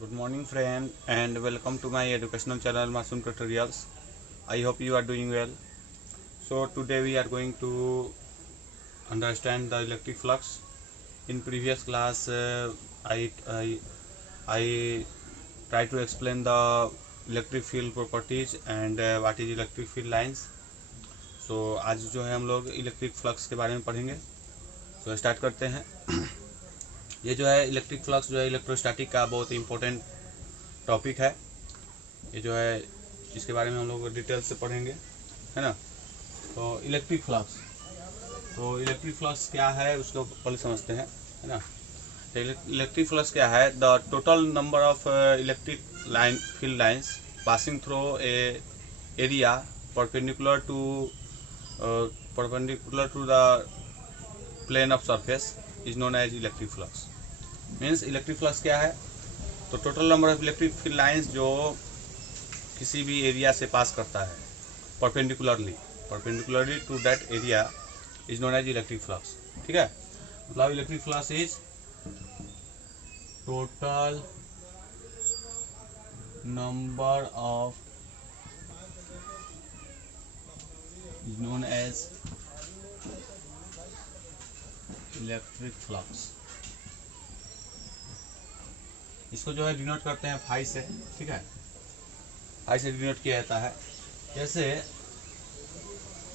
Good morning friend and welcome to my educational channel Masoom Tutorials. I hope you are doing well. So today we are going to understand the electric flux. In previous class I tried to explain the electric field properties and what is electric field lines. So आज जो है हम लोग electric flux के बारे में पढ़ेंगे. तो स्टार्ट करते हैं. ये जो है इलेक्ट्रिक फ्लक्स जो है इलेक्ट्रोस्टैटिक का बहुत इंपॉर्टेंट टॉपिक है. ये जो है इसके बारे में हम लोग डिटेल से पढ़ेंगे, है ना. तो इलेक्ट्रिक फ्लक्स क्या है उसको पहले समझते हैं, है ना. तो इलेक्ट्रिक फ्लक्स क्या है? The total number of electric line field lines passing through a area perpendicular to the plane of surface is known as electric flux. Means electric flux क्या है? तो total number of electric field lines जो किसी भी area से pass करता है perpendicularly to that area is known as electric flux. ठीक है. मतलब electric flux is total number of is known as electric flux. इसको जो है डिनोट करते हैं फाई से. ठीक है. फाई से डिनोट किया जाता है. जैसे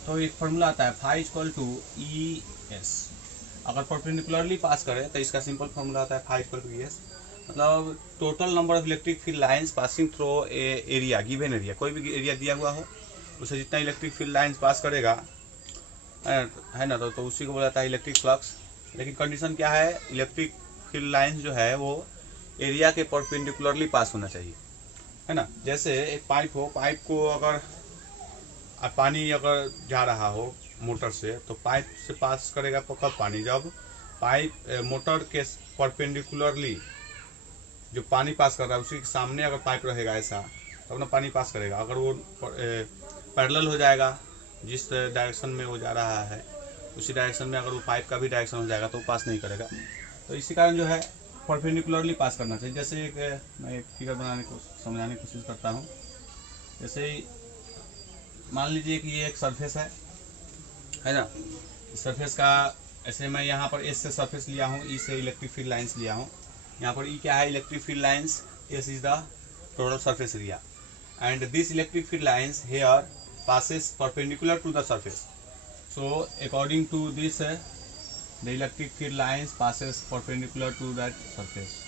तो एक फॉर्मूला आता है phi equal to E S. अगर परपेंडिकुलरली पास करें तो इसका सिंपल फॉर्मूला आता है phi equal to E S. मतलब total number of electric field lines passing through a area, given area, कोई भी एरिया दिया हुआ हो उसे जितना इलेक्ट्रिक फील्ड लाइंस पास करेगा, है ना, तो उसी को बोला जाता है इलेक्ट्रिक फ्लक्स. लेकिन कंडीशन क्या है? इलेक्ट्रिक फील्ड लाइंस जो है वो एरिया के परपेंडिकुलरली पास होना चाहिए, है ना. जैसे एक पाइप हो, पाइप को अगर पानी अगर जा रहा हो मोटर से, तो पाइप से पास करेगा कब पानी? जब पाइप मोटर के परपेंडिकुलरली जो पानी पास कर रहा है उसी के सामने अगर पाइप रहेगा ऐसा, तब ना पानी पास करेगा. अगर वो पैरेलल हो जाएगा, जिस डायरेक्शन में वो जा रहा है उसी डायरेक्शन में अगर वो पाइप का भी डायरेक्शन हो जाएगा तो वो पास नहीं करेगा. तो इसी कारण जो है परपेंडिकुलरली पास करना चाहिए. जैसे मैं एक फिगर समझाने की कोशिश करता हूँ. जैसे मान लीजिए कि ये एक सरफेस है ना. सरफेस का ऐसे मैं यहाँ पर एस से सरफेस लिया हूँ, ई से इलेक्ट्रिक फील्ड लाइंस लिया हूँ. यहाँ पर ई क्या है? Electric field lines. S is the total surface area and this electric field lines here passes perpendicular to the surface. So according to this the electric field lines passes perpendicular to that surface.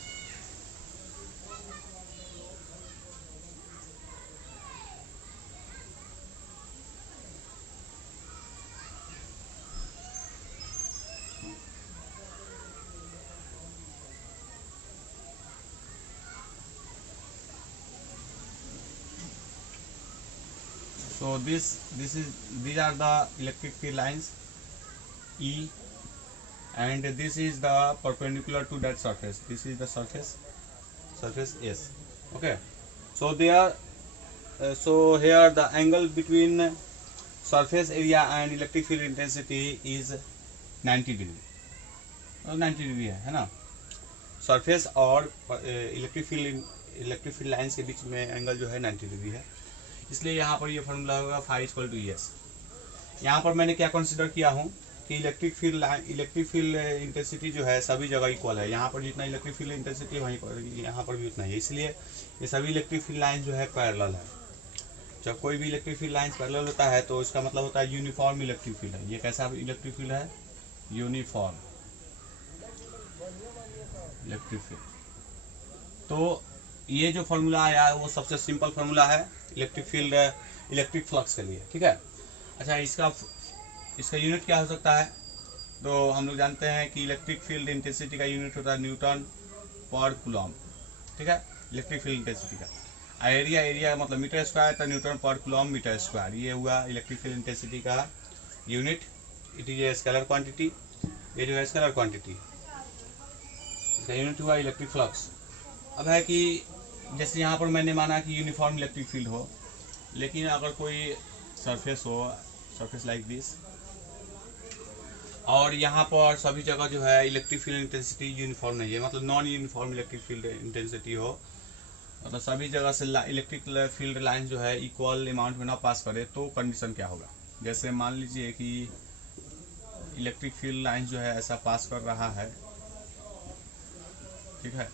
So these are the electric field lines E, and this is the perpendicular to that surface. This is the surface S. Okay. So so here the angle between surface area and electric field intensity is 90 degree. 90 degree है ना. Surface और electric field lines के बीच में angle जो है 90 degree है. इसलिए यहाँ पर ये फार्मूला होगा phi equal to E S. यहाँ पर मैंने क्या कंसीडर किया हूँ कि इलेक्ट्रिक फील्ड इंटेंसिटी जो है सभी जगह इक्वल है. यहाँ पर जितना इलेक्ट्रिक फील्ड इंटेंसिटी वहीं पर यहाँ पर भी उतना ही है. इसलिए ये सभी इलेक्ट्रिक फील्ड लाइन जो है पैरेलल है. जब कोई भी इलेक्ट्रिक फील्ड लाइन पैरेलल होता है तो इसका मतलब होता है यूनिफॉर्म इलेक्ट्रिक फील्ड है. ये कैसा इलेक्ट्रिक फील्ड है? Uniform electric field. तो ये जो फार्मूला आया वो सबसे सिंपल फार्मूला है इलेक्ट्रिक फ्लक्स के लिए. ठीक है. अच्छा, इसका यूनिट क्या हो सकता है? तो हम लोग जानते हैं कि इलेक्ट्रिक फील्ड इंटेंसिटी का यूनिट होता है न्यूटन पर कूलम. ठीक है. इलेक्ट्रिक फील्ड इंटेंसिटी का एरिया मतलब मीटर स्क्वायर, तो न्यूटन पर कूलम मीटर स्क्वायर. ये हुआ इलेक्ट्रिक फील्ड इंटेंसिटी का unit. It is a scalar quantity. ये जो है स्केलर क्वांटिटी, इसका यूनिट हुआ इलेक्ट्रिक फ्लक्स. अब है कि जैसे यहाँ पर मैंने माना कि यूनिफॉर्म इलेक्ट्रिक फील्ड हो, लेकिन अगर कोई सरफेस लाइक दिस, और यहाँ पर सभी जगह जो है इलेक्ट्रिक फील्ड इंटेंसिटी यूनिफॉर्म नहीं है, मतलब non uniform electric field intensity हो, मतलब सभी जगह से इलेक्ट्रिक फील्ड लाइन जो है इक्वल अमाउंट में ना पास करे तो कंडीशन क्या होगा। जैसे मान लीजिए कि इलेक्ट्रिक फील्ड लाइन जो है ऐसा पास कर रहा है, ठीक है,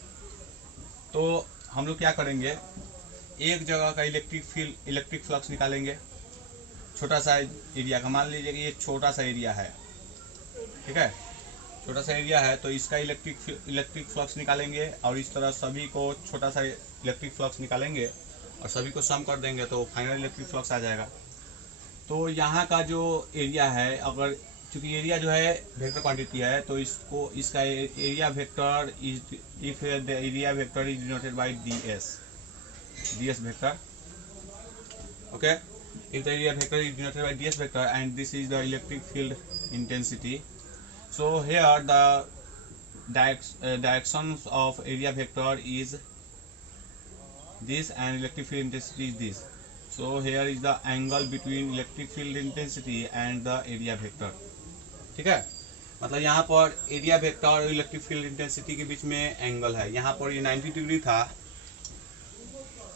तो हम लोग क्या करेंगे, एक जगह का इलेक्ट्रिक फ्लक्स निकालेंगे, छोटा सा एरिया का। मान लीजिए कि ये छोटा सा एरिया है, ठीक है, छोटा सा एरिया है, तो इसका इलेक्ट्रिक फ्लक्स निकालेंगे और इस तरह सभी को छोटा सा इलेक्ट्रिक फ्लक्स निकालेंगे और सभी को सम कर देंगे तो फाइनल इलेक्ट्रिक फ्लक्स आ जाएगा। तो यहाँ का जो एरिया है, अगर चूंकि एरिया जो है वेक्टर क्वांटिटी है, तो इसका area vector if the area vector is denoted by ds vector, okay, if the area vector is denoted by ds vector and this is the electric field intensity, so here the directions of area vector is this and electric field intensity is this. So here is the angle between electric field intensity and the area vector, ठीक है। मतलब यहाँ पर area vector और electric field intensity के बीच में angle है। यहाँ पर ये 90 डिग्री था,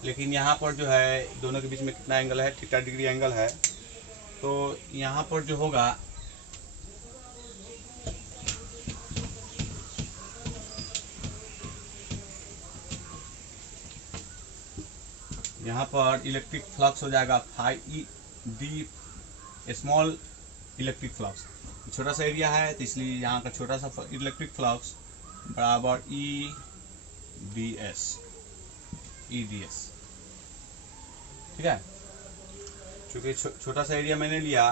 लेकिन यहाँ पर जो है दोनों के बीच में कितना एंगल है, थीटा डिग्री एंगल है। तो यहाँ पर जो होगा, यहाँ पर इलेक्ट्रिक फ्लक्स हो जाएगा phi D small electric flux. छोटा सा एरिया है तो इसलिए यहाँ का छोटा सा इलेक्ट्रिक फ्लक्स बराबर ई डी एस, ठीक है। क्योंकि छोटा सा एरिया मैंने लिया,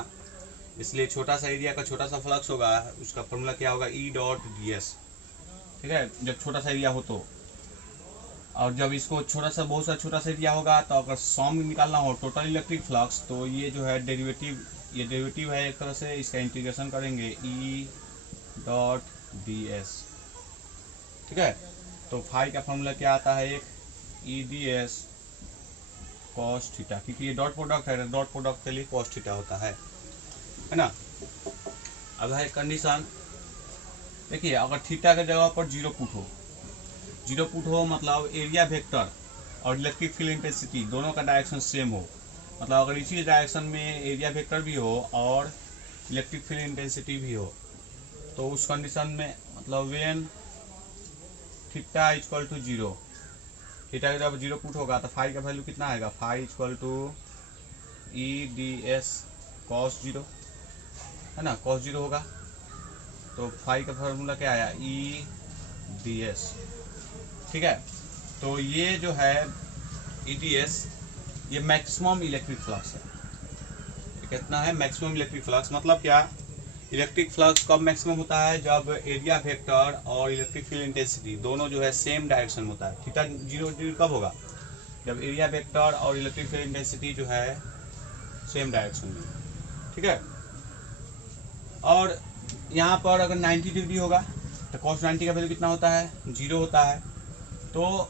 इसलिए छोटा सा एरिया का छोटा सा फ्लक्स होगा, उसका फॉर्मूला क्या होगा, ई डॉट डी एस, ठीक है, जब छोटा सा एरिया हो तो। और जब इसको छोटा सा बहुत सा छोटा सा एरिया होगा तो अगर सम निकालना हो टोटल इलेक्ट्रिक फ्लक्स, तो ये जो है डेरिवेटिव है एक तरह से, इसका इंटीग्रेशन करेंगे ई डॉट डी एस, ठीक है। तो फाई का फॉर्मूला क्या आता है, एक ई डी एस कॉस थीटा, क्योंकि ये डॉट प्रोडक्ट है, डॉट प्रोडक्ट के लिए कॉस थीटा होता है ना। अब है कंडीशन, देखिए अगर थीटा के जगह पर 0 पुट हो, मतलब एरिया वेक्टर और इलेक्ट्रिक फील्ड इंटेंसिटी दोनों का डायरेक्शन सेम हो, मतलब अगर इसी डायरेक्शन में एरिया वेक्टर भी हो और इलेक्ट्रिक फील्ड इंटेंसिटी भी हो, तो उस कंडीशन में मतलब when theta equal to 0, theta का जब 0 पुट होगा तो फाई का वैल्यू कितना आएगा, phi equal to E D S cos 0, है ना, कॉस 0 होगा। तो फाई का फॉर्मूला क्या आया, ई डी एस, ठीक है। तो ये जो है ई डी एस, ये मैक्सिमम इलेक्ट्रिक फ्लक्स है। कितना है, मैक्सिमम इलेक्ट्रिक फ्लक्स। मतलब क्या, इलेक्ट्रिक फ्लक्स कब मैक्सिमम होता है, जब एरिया वेक्टर और इलेक्ट्रिक फील्ड इंटेंसिटी दोनों जो है सेम डायरेक्शन होता है। थीटा 0 डिग्री कब होगा, जब एरिया वेक्टर और इलेक्ट्रिक फील्ड इंटेंसिटी जो है सेम डायरेक्शन में, ठीक है। और यहाँ पर अगर 90 डिग्री होगा तो cos 90 का वैल्यू कितना होता है, 0 होता है। तो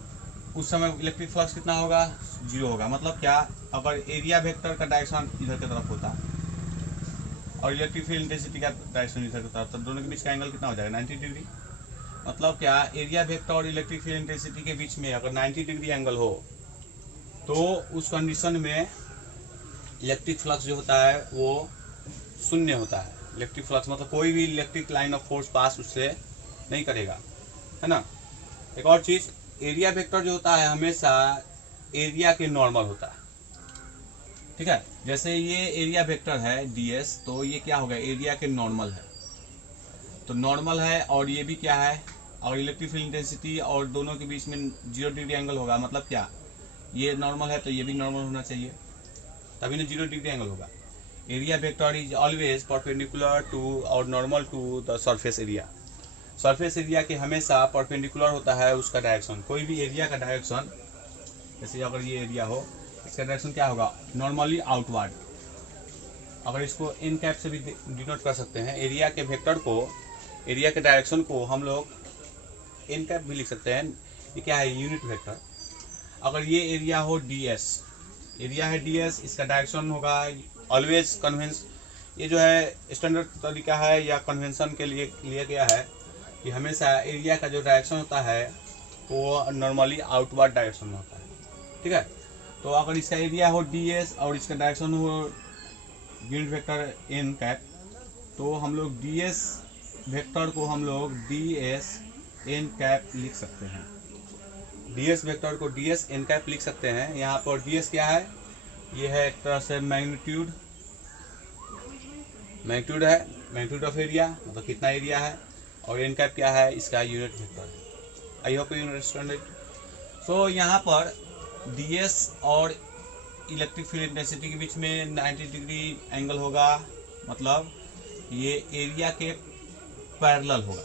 उस समय इलेक्ट्रिक फ्लक्स कितना होगा, 0 होगा। मतलब क्या, अगर एरिया वेक्टर का डायरेक्शन इधर की तरफ होता और इलेक्ट्रिक फील्ड इंटेंसिटी का डायरेक्शन इधर की तरफ, तो दोनों के बीच का एंगल कितना हो जाएगा, 90 डिग्री। मतलब क्या, एरिया वेक्टर और इलेक्ट्रिक फील्ड इंटेंसिटी के बीच में अगर 90 डिग्री एंगल हो, तो उस कंडीशन में इलेक्ट्रिक फ्लक्स जो होता है वो 0 होता है। इलेक्ट्रिक फ्लक्स मतलब कोई भी electric line of force pass उससे नहीं करेगा, है ना। एक और चीज, एरिया वेक्टर जो होता है हमेशा एरिया के नॉर्मल होता है, ठीक है। जैसे ये एरिया वेक्टर है ds, तो ये क्या होगा, एरिया के नॉर्मल है। तो नॉर्मल है और ये भी क्या है, और इलेक्ट्रिक फील्ड इंटेंसिटी और दोनों के बीच में 0 डिग्री एंगल होगा। मतलब क्या, ये नॉर्मल है तो ये भी नॉर्मल होना चाहिए, तभी ना 0 डिग्री एंगल होगा। Area vector is always perpendicular to और normal to the surface area. Surface area के हमेशा परपेंडिकुलर होता है उसका डायरेक्शन। कोई भी एरिया का डायरेक्शन, जैसे अगर ये एरिया हो, इसका डायरेक्शन क्या होगा, नॉर्मली आउटवर्ड। अगर इसको इन कैप से भी डिनोट कर सकते हैं, एरिया के वेक्टर को, एरिया के डायरेक्शन को हम लोग इन कैप भी लिख सकते हैं। ये क्या है, यूनिट वेक्टर। अगर ये एरिया हो ds, एरिया है ds, इसका डायरेक्शन होगा ऑलवेज कन्वेंस, ये जो है स्टैंडर्ड तरीका है या कन्वेंशन के लिए लिया गया है कि हमेशा एरिया का जो डायरेक्शन होता है वो नॉर्मली आउटवर्ड डायरेक्शन में होता है। ठीक है। तो अगर इसका एरिया हो ds और इसका डायरेक्शन हो यूनिट वेक्टर n कैप, तो हम लोग ds वेक्टर को हम लोग ds n कैप लिख सकते हैं। ds वेक्टर को ds n कैप लिख सकते हैं। यहाँ पर ds क्या है, ये है एक तरह से मैग्नीट्यूड है, मैग्नीट्यूड ऑफ एरिया, मतलब कितना एरिया है, और n कैप क्या है, इसका unit vector. I hope you understand it. So यहाँ पर ds और इलेक्ट्रिक फील्ड इंटेंसिटी के बीच में 90 डिग्री एंगल होगा, मतलब ये एरिया के पैरेलल होगा।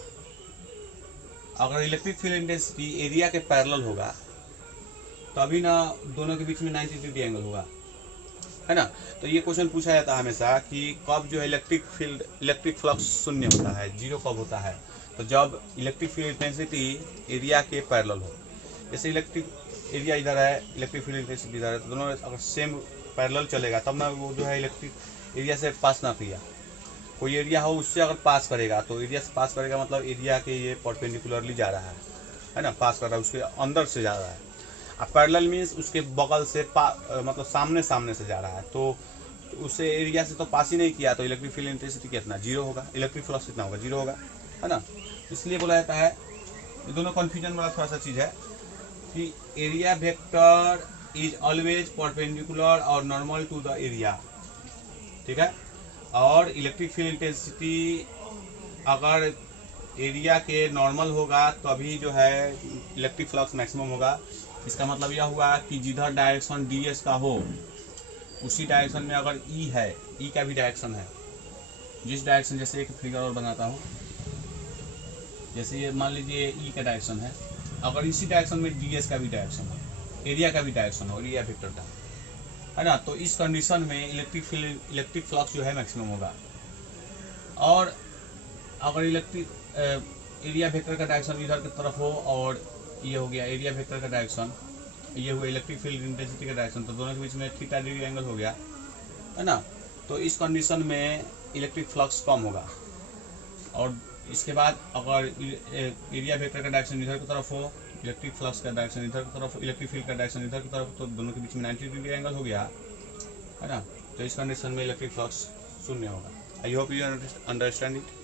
अगर इलेक्ट्रिक फील्ड इंटेंसिटी एरिया के पैरेलल होगा तभी ना दोनों के बीच में 90 डिग्री एंगल होगा, है ना। तो ये क्वेश्चन पूछा जाता है हमेशा कि कब जो है इलेक्ट्रिक फ्लक्स शून्य होता है, जीरो कब होता है, तो जब इलेक्ट्रिक फील्ड इंटेंसिटी एरिया के पैरेलल हो। जैसे इलेक्ट्रिक एरिया इधर है, इलेक्ट्रिक फील्ड इंटेंसिटी इधर है, तो दोनों अगर सेम पैरेलल चलेगा तब ना वो जो है इलेक्ट्रिक एरिया से पास ना किया। कोई एरिया हो उससे अगर पास करेगा तो एरिया से पास करेगा, मतलब एरिया के ये परपेंडिकुलरली जा रहा है ना, पास कर रहा है, उसके अंदर से जा रहा है। अब पैरेलल मीन्स उसके बगल से मतलब सामने से जा रहा है, तो उसे एरिया से तो पास ही नहीं किया, तो इलेक्ट्रिक फील्ड इंटेंसिटी कितना, जीरो होगा, इलेक्ट्रिक फ्लक्स कितना होगा, जीरो होगा, है ना। इसलिए बोला जाता है, ये दोनों कन्फ्यूजन वाला थोड़ा सा चीज़ है कि area vector is always perpendicular और नॉर्मल टू द एरिया, ठीक है। और इलेक्ट्रिक फील्ड इंटेंसिटी अगर एरिया के नॉर्मल होगा तभी जो है इलेक्ट्रिक फ्लक्स मैक्सिमम होगा। इसका मतलब यह हुआ कि जिधर डायरेक्शन ds का हो उसी डायरेक्शन में अगर e है, e का भी डायरेक्शन है, जिस डायरेक्शन, जैसे एक फिगर और बनाता हूँ, जैसे ये मान लीजिए e का डायरेक्शन है, अगर इसी डायरेक्शन में ds का भी डायरेक्शन हो, एरिया का भी डायरेक्शन हो, एरिया वेक्टर का, है ना, तो इस कंडीशन में इलेक्ट्रिक फ्लक्स जो है मैक्सिमम होगा। और अगर एरिया वेक्टर का डायरेक्शन इधर की तरफ हो और ये हो गया एरिया वेक्टर का डायरेक्शन, ये हुआ इलेक्ट्रिक फील्ड इंटेंसिटी का डायरेक्शन, तो दोनों के बीच में थीटा डिग्री एंगल हो गया, है ना। तो इस कंडीशन में इलेक्ट्रिक फ्लक्स कम होगा। और इसके बाद अगर एरिया वेक्टर का डायरेक्शन इधर की तरफ हो, इलेक्ट्रिक फ्लक्स का डायरेक्शन इधर की तरफ, इलेक्ट्रिक फील्ड का डायरेक्शन इधर की तरफ, तो दोनों के बीच में 90 डिग्री एंगल हो गया, है ना। तो इस कंडीशन में इलेक्ट्रिक फ्लक्स शून्य होगा। आई होप यू अंडरस्टैंड इट।